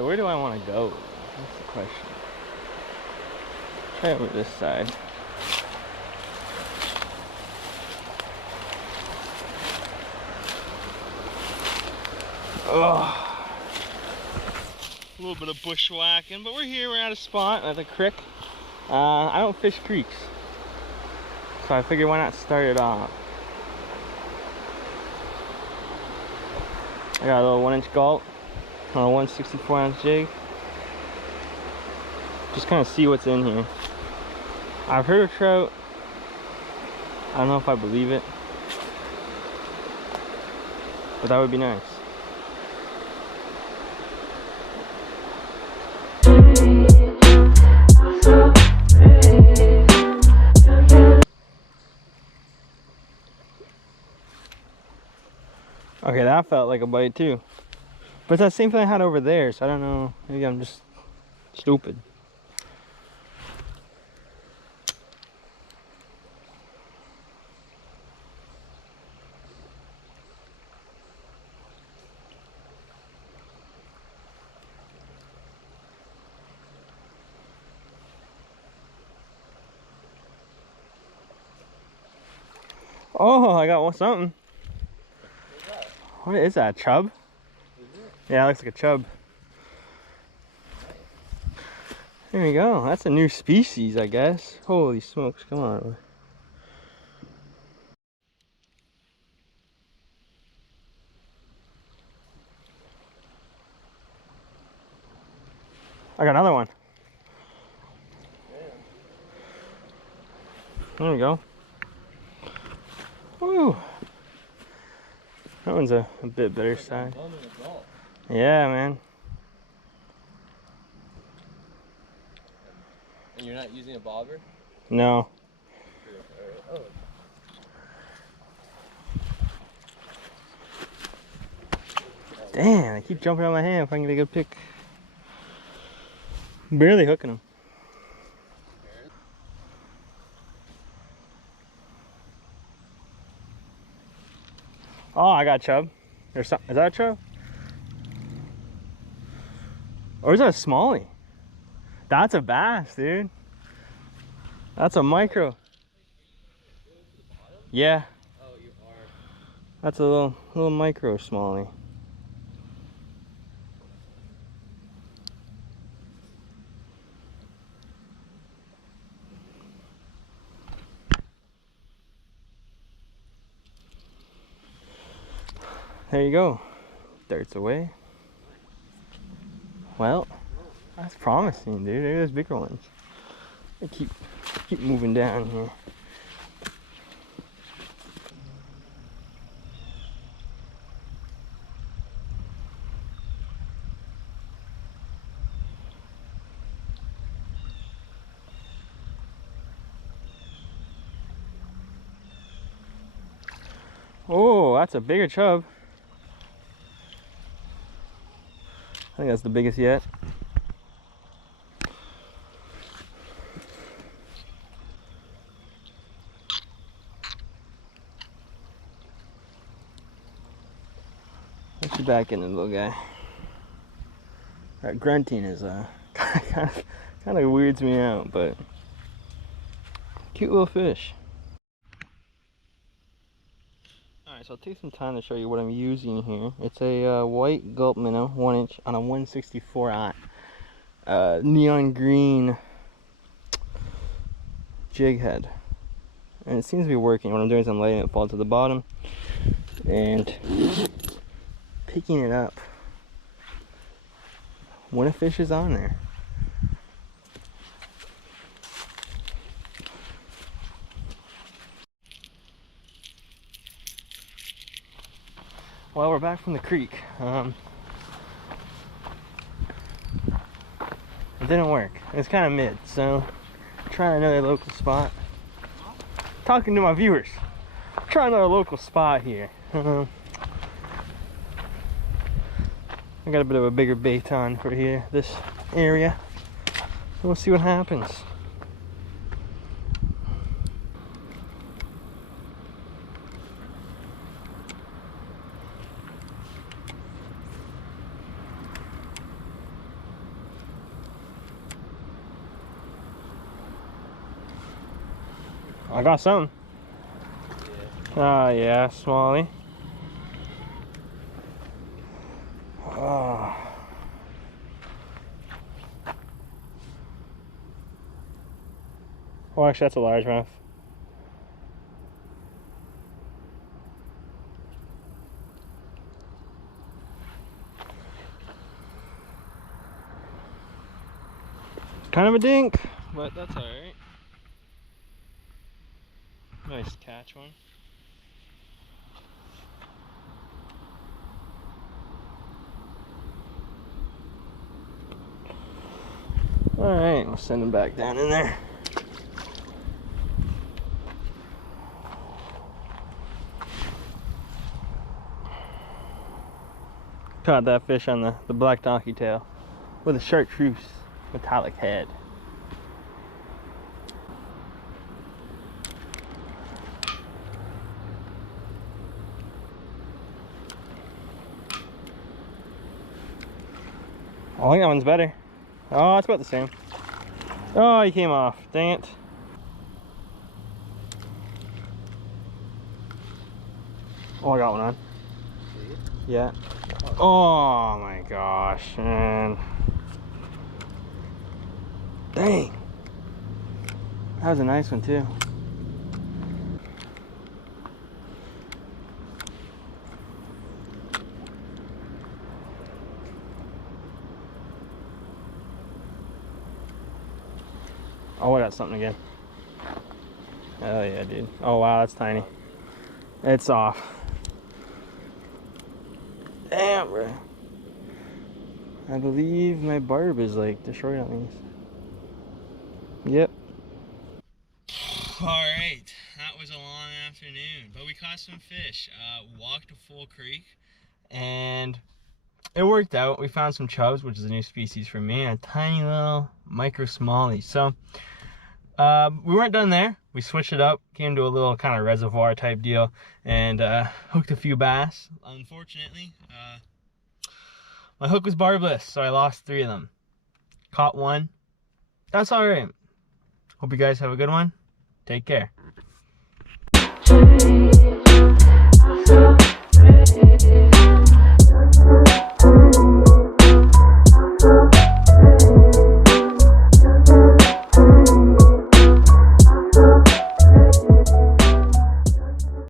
Okay, where do I want to go? That's the question. Try over this side. Oh. A little bit of bushwhacking, but we're here. We're at a spot at the creek. I don't fish creeks, so I figured why not start it off. I got a little 1-inch gulp on a 164-ounce jig. Just kind of see what's in here. I've heard of trout. I don't know if I believe it, but that would be nice. Okay, that felt like a bite too. But it's that same thing I had over there, so I don't know. Maybe I'm just stupid. Oh, I got something. What is that, chub? Yeah, it looks like a chub. There we go. That's a new species, I guess. Holy smokes, come on. I got another one. There we go. Woo! That one's a bit better size. Yeah, man. And you're not using a bobber? No. Oh. Damn, I keep jumping on my hand if I can get a good pick. Barely hooking them. Oh, I got a chub. Is that a chub? Or is that a smallie? That's a bass, dude. That's a micro. Yeah. Oh, you are. That's a little micro smallie. There you go. Darts away. Well, that's promising, dude. Look at those bigger ones. They keep moving down here. Oh, that's a bigger chub. I think that's the biggest yet. Let's get back in the little guy. That grunting is kind of weirds me out, but cute little fish. Alright, so I'll take some time to show you what I'm using here. It's a white gulp minnow, 1-inch on a 164 neon green jig head. And it seems to be working. What I'm doing is I'm letting it fall to the bottom and picking it up when a fish is on there. Well, we're back from the creek. It didn't work. It's kind of mid, so trying another local spot. Talking to my viewers. Trying another local spot here. I got a bit of a bigger bait on for here, this area. We'll see what happens. I got something. Oh yeah, Smalley. Oh. Oh, actually, that's a largemouth. Kind of a dink, but that's alright. Nice catch one. Alright, we'll send him back down in there. Caught that fish on the black donkey tail with a chartreuse metallic head. I think that one's better. Oh, it's about the same. Oh, he came off. Dang it. Oh, I got one on. Yeah. Oh my gosh, man. Dang. That was a nice one too. Oh, I got something again. Oh yeah, dude. Oh wow, that's tiny. It's off. Damn, bro. I believe my barb is like destroyed on these. Yep. Alright, that was a long afternoon, but we caught some fish. Walked a full creek, and it worked out. We found some chubs, which is a new species for me, and a tiny little micro smallie. So we weren't done there. We switched it up, came to a little kind of reservoir type deal, and hooked a few bass. Unfortunately, my hook was barbless, so I lost 3 of them. Caught 1. That's all right. Hope you guys have a good one. Take care.